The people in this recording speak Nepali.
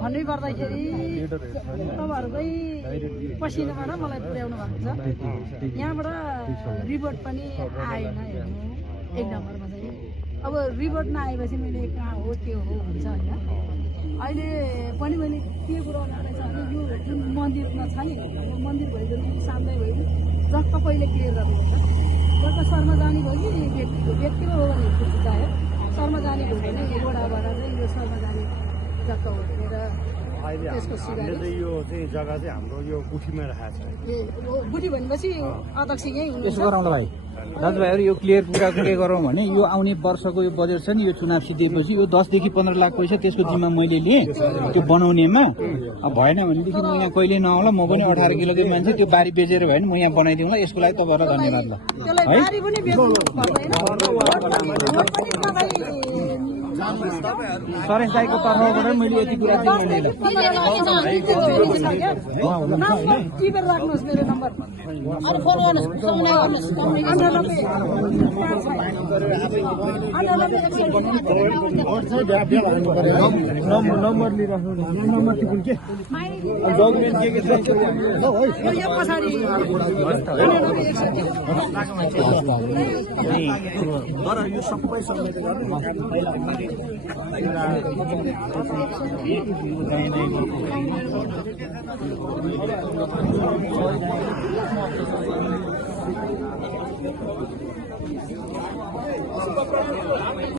भन्नै पर्दाखेरि तपाईँहरूकै पसिनाबाट मलाई पुर्याउनु भएको छ। यहाँबाट रिपोर्ट पनि आएन हेर्नु, एक नम्बरमा चाहिँ अब रिपोर्ट नआएपछि मैले कहाँ हो के हो हुन्छ होइन। अहिले पनि मैले के कुरा गर्दैछ भने यो जुन मन्दिरमा छ नि, यो मन्दिर भइदिनु साम्दै भइदिनु जग्गा पहिले क्लियर गर्नुपर्छ। जग्गा शर्मा जाने भयो कि व्यक्तिको हो भने चाह्यो शर्मा जाने भयो भने रोडाबाट चाहिँ यो शर्मा जाने जग्गा हो भनेर त्यसको सिधा यो चाहिँ जग्गा चाहिँ हाम्रो यो गुठीमा राखेको छ। ए गुठी भनेपछि अध्यक्ष यहीँ हुनुहुन्छ। यसो गरौँ ल भाइ, दाजुभाइहरू यो क्लियर कुरा के गरौँ भने यो आउने वर्षको यो बजेट छ नि, यो चुनाव सिद्धिएपछि यो 10 देखि 15 लाख पैसा त्यसको जिम्मा मैले लिएँ त्यो बनाउनेमा। अब भएन भनेदेखि म यहाँ कहिले नआउला, म पनि 18 किलोको मान्छे, त्यो बारी बेचेर भयो भने म यहाँ बनाइदिउँला। यसको लागि तपाईँहरूलाई धन्यवाद ल है। सरेश दाईको तर्फबाट मैले यति कुरा चाहिँ मैले राख्नुहोस् मेरो नम्बर नम्बर लिइराख्नु नम्बर टिपुन के डकुमेन्ट के चाहिन्छ यो पछाडि तर यो सबै समेत गर्नु